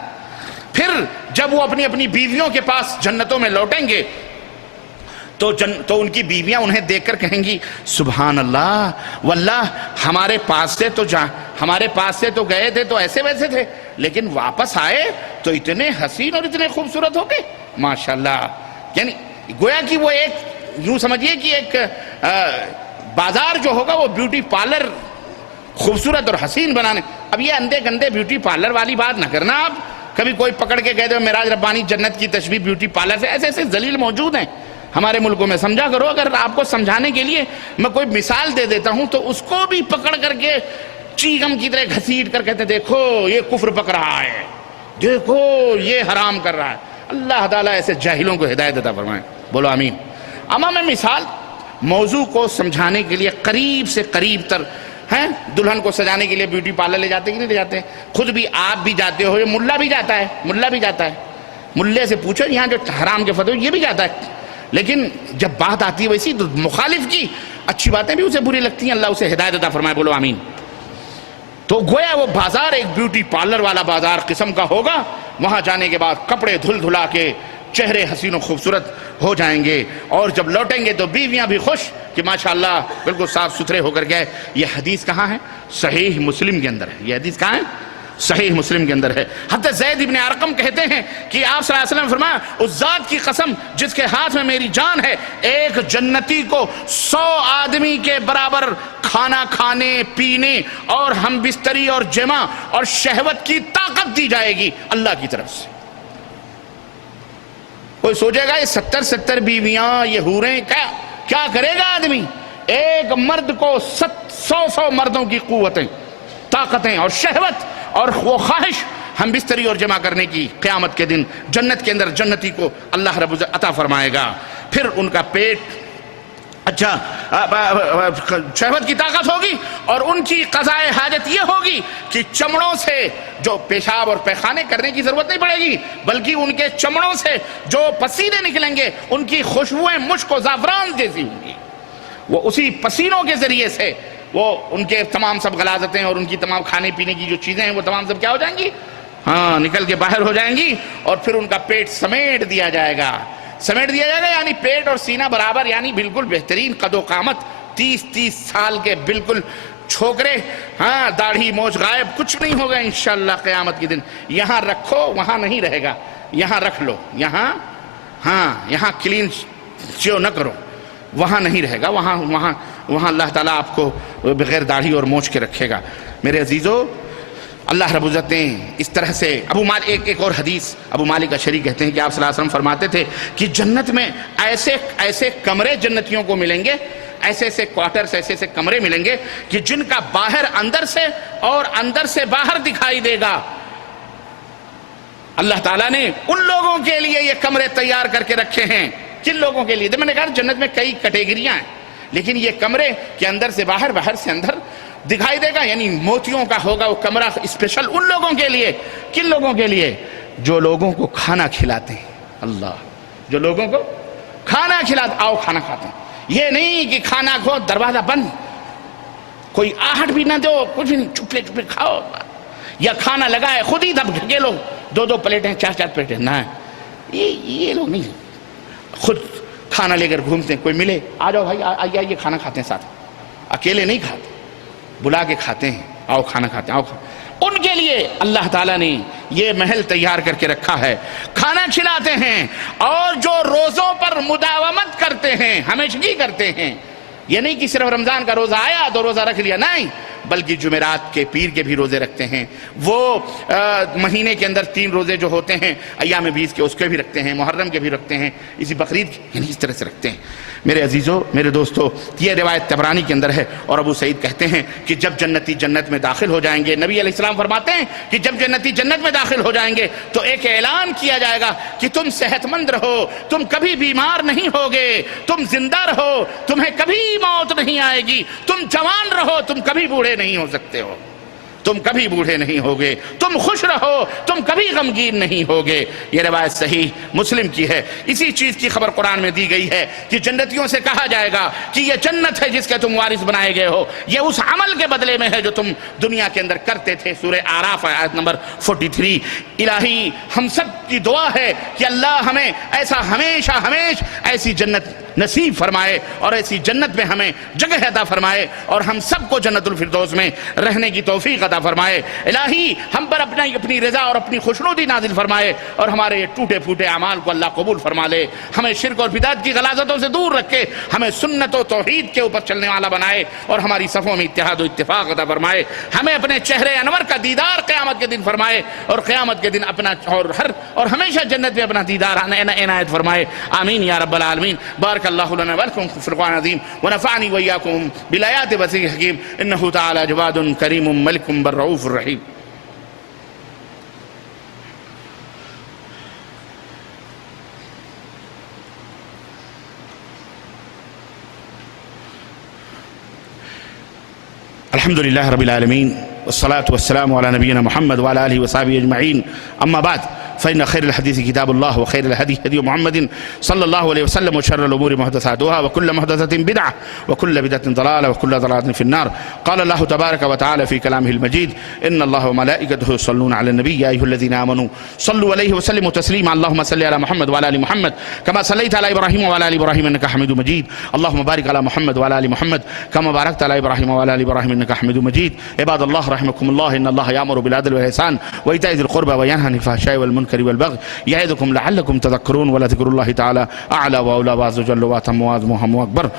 پھر جب وہ اپنی اپنی بیویوں کے پاس جنتوں میں لوٹیں گے تو ان کی بیویاں انہیں دیکھ کر کہیں گی سبحان اللہ, واللہ ہمارے پاس سے تو گئے تھے تو ایسے ویسے تھے, لیکن واپس آئے تو اتنے حسین اور اتنے خوبصورت ہو گئے ماشاءاللہ. یعنی گویا کہ وہ ایک یوں سمجھیے کہ ایک بازار جو ہوگا وہ بیوٹی پارلر خوبصورت اور حسین بنانے. اب یہ اندھے گندے بیوٹی پارلر والی بات نہ کرنا. آپ کبھی کوئی پکڑ کے کہتے ہو معراج ربانی جنت کی تشبیہ بیوٹی پارلر سے, ایسے ایسے ذلیل موجود ہیں ہمارے ملکوں میں. سمجھا کرو. اگر آپ کو سمجھانے کے لیے میں کوئی مثال دے دیتا ہوں تو اس کو بھی پکڑ کر کے چیغم کی طرح گھسیٹ کر کہتے دیکھو یہ کفر پک رہا ہے, دیکھو یہ حرام کر رہا ہے. اللہ تعالیٰ ایسے جاہلوں کو ہدایت عطا فرمائے. بولو آمین. اما میں مثال موضوع کو سمجھانے کے لیے قریب سے قریب تر ہیں. دلہن کو سجانے کے لیے بیوٹی پارلر لے جاتے کہ نہیں لے جاتے؟ خود بھی آپ بھی جاتے ہو, یہ ملا بھی جاتا ہے, ملا بھی جاتا ہے. ملے سے پوچھو یہاں جو حرام کے فتوے یہ بھی جاتا ہے. لیکن جب بات آتی ہے ویسی تو مخالف کی اچھی باتیں بھی اسے بری لگتی ہیں. اللہ اسے ہدایت عطا فرمائے. بولو آمین. تو گویا وہ بازار ایک بیوٹی پارلر والا بازار قسم کا ہوگا. وہاں جانے کے بعد کپڑے دھل دھلا کے چہرے حسین و خوبصورت ہو جائیں گے, اور جب لوٹیں گے تو بیویاں بھی خوش کہ ماشاءاللہ بالکل صاف ستھرے ہو کر گئے. یہ حدیث کہاں ہے؟ صحیح مسلم کے اندر ہے. یہ حدیث کہاں ہے؟ صحیح مسلم کے اندر ہے. حضرت زید ابن ارقم کہتے ہیں کہ آپ صلی اللہ علیہ وسلم فرمایا اس ذات کی قسم جس کے ہاتھ میں میری جان ہے, ایک جنتی کو 100 آدمی کے برابر کھانا کھانے پینے اور ہم بستری اور جمع اور شہوت کی طاقت دی جائے گی اللہ کی طرف سے. کوئی سوچے گا یہ 70 بیویاں, یہ حوریں, کیا کرے گا آدمی؟ ایک مرد کو 100 مردوں کی قوتیں, طاقتیں اور شہوت اور وہ خواہش ہم بستری اور جمع کرنے کی قیامت کے دن جنت کے اندر جنتی کو اللہ رب العزت عطا فرمائے گا. پھر ان کا پیٹ اچھا شہوت کی طاقت ہوگی اور ان کی قضائے حاجت یہ ہوگی کہ چمڑوں سے جو پیشاب اور پیخانے کرنے کی ضرورت نہیں پڑے گی, بلکہ ان کے چمڑوں سے جو پسینے نکلیں گے ان کی خوشبوئیں مشک و زعفران جیسی ہوں گی. وہ اسی پسینوں کے ذریعے سے وہ ان کے تمام سب غلاظتیں اور ان کی تمام کھانے پینے کی جو چیزیں ہیں وہ تمام سب کیا ہو جائیں گی؟ نکل کے باہر ہو جائیں گی. اور پھر ان کا پیٹ سمیٹ دیا جائے گا. یعنی پیٹ اور سینہ برابر, یعنی بالکل بہترین قد و قامت, 30 سال کے بالکل چھوکرے, داڑھی موچ غائب, کچھ نہیں ہوگا انشاءاللہ قیامت کے دن. یہاں رکھو وہاں نہیں رہے گا, یہاں رکھ لو, یہاں کلین چیو نہ کرو, وہاں نہیں رہے گا. وہاں اللہ تعالیٰ آپ کو بغیر داڑھی اور موچ کے رکھے گا. میرے عزیزو, اللہ رب العزت نے اس طرح سے ایک اور حدیث ابو مالک اشعری کہتے ہیں کہ آپ صلی اللہ علیہ وسلم فرماتے تھے کہ جنت میں ایسے کمرے جنتیوں کو ملیں گے, ایسے کوارٹرز, ایسے کمرے ملیں گے کہ جن کا باہر اندر سے اور اندر سے باہر دکھائی دے گا. اللہ تعالیٰ نے ان لوگوں کے لیے یہ کمرے تیار کر کے رکھے ہیں. کن لوگوں کے لیے؟ میں نے کہا جنت میں کئی کیٹیگریاں ہیں, لیکن یہ کمرے کے اندر سے باہر, باہر سے اندر دکھائی دے گا, یعنی موتیوں کا ہوگا وہ کمرہ اسپیشل ان لوگوں کے لیے. کن لوگوں کے لیے؟ جو لوگوں کو کھانا کھلاتے ہیں. اللہ, جو لوگوں کو کھانا کھلاتے, آؤ کھانا کھاتے ہیں. یہ نہیں کہ کھانا کھو دروازہ بند, کوئی آہٹ بھی نہ دو، کچھ بھی نہیں، چپے چپے کھاؤ، یا کھانا لگائے خود ہی دب کے لو، 2 پلیٹیں 4 پلیٹیں، نہ یہ لوگ نہیں، خود کھانا لے کر گھومتے ہیں، کوئی ملے آ جاؤ بھائی آئیے کھانا کھاتے ہیں ساتھ، اکیلے نہیں کھاتے، بلا کے کھاتے ہیں، آؤ کھانا کھاتے ہیں، آؤ ان کے لیے اللہ تعالیٰ نے یہ محل تیار کر کے رکھا ہے، کھانا کھلاتے ہیں، اور جو روزوں پر مداومت کرتے ہیں، ہمیشگی کرتے ہیں، یہ نہیں کہ صرف رمضان کا روزہ آیا تو روزہ رکھ لیا، نہیں، بلکہ جمعرات کے پیر کے بھی روزے رکھتے ہیں، وہ مہینے کے اندر 3 روزے جو ہوتے ہیں ایام 20 کے اس کے بھی رکھتے ہیں، محرم کے بھی رکھتے ہیں، اسی بقرعید کے، یعنی اس طرح سے رکھتے ہیں۔ میرے عزیزو، میرے دوستو، یہ روایت طبرانی کے اندر ہے، اور ابو سعید کہتے ہیں کہ جب جنتی جنت میں داخل ہو جائیں گے، نبی علیہ السلام فرماتے ہیں کہ جب جنتی جنت میں داخل ہو جائیں گے تو ایک اعلان کیا جائے گا کہ تم صحت مند رہو، تم کبھی بیمار نہیں ہوگے، تم زندہ رہو، تمہیں کبھی موت نہیں آئے گی، تم جوان رہو، تم کبھی بوڑھے نہیں ہو سکتے ہو، تم کبھی بوڑھے نہیں ہوگے، تم خوش رہو، تم کبھی غمگین نہیں ہوگے۔ یہ روایت صحیح مسلم کی ہے۔ اسی چیز کی خبر قرآن میں دی گئی ہے کہ جنتیوں سے کہا جائے گا کہ یہ جنت ہے جس کے تم وارث بنائے گئے ہو، یہ اس عمل کے بدلے میں ہے جو تم دنیا کے اندر کرتے تھے۔ سورہ اعراف آیت نمبر 43۔ الہی ہم سب کی دعا ہے کہ اللہ ہمیں ایسا ہمیشہ ایسی جنت نصیب فرمائے، اور ایسی جنت میں ہمیں جگہ عطا فرمائے، اور ہم سب کو جنت الفردوس میں رہنے کی توفیق عطا فرمائے۔ الہی ہم پر اپنی رضا اور اپنی خوشنودی نازل فرمائے، اور ہمارے یہ ٹوٹے پھوٹے اعمال کو اللہ قبول فرما لے، ہمیں شرک اور بدعت کی غلاظتوں سے دور رکھے، ہمیں سنت و توحید کے اوپر چلنے والا بنائے، اور ہماری صفوں میں اتحاد و اتفاق عطا فرمائے، ہمیں اپنے چہرے انور کا دیدار قیامت کے دن فرمائے، اور قیامت کے دن اپنا اور ہمیشہ جنت میں اپنا دیدار عنایت فرمائے۔ آمین یا رب العالمین۔ بارک اللہ لنا ولکم فی القرآن العظیم، ونفعنی وإياكم بالآیات والذکر الحکیم، انہ تعالی جواد کریم ملک بر رؤوف الرحیم۔ الحمد لله رب العالمين، والصلاة والسلام على نبينا محمد وعلى آله وصحبه أجمعين، أما بعد فإن خير الحديث كتاب الله، وخير الهدي هدي محمد صلى الله عليه وسلم، وشر الأمور محدثاتها، وكل محدثة بدعة، وكل بدعة ضلالة، وكل ضلالة في النار۔ قال الله تبارك وتعالى في كلامه المجيد: إن الله وملائكته يصلون على النبي يا أيها الذين آمنوا صلوا عليه وسلموا تسليما، اللهم صل على محمد وعلى آل محمد كما صليت على إبراهيم وعلى آل إبراهيم إنك حميد مجيد، اللهم بارك على محمد وعلى آل محمد كما باركت على إبراهيم وعلى آل إبراهيم إنك حميد مجيد۔ عباد الله رحمكم الله، إن الله يأمر بالعدل والإحسان وإيتاء ذي القربى وينهى عن الفحشاء والمنكر والبغي يعظكم لعلكم تذكرون، ولذكر الله تعالى أعلى وأولى وعز وجل وأتم وأعظم وأهم وأكبر۔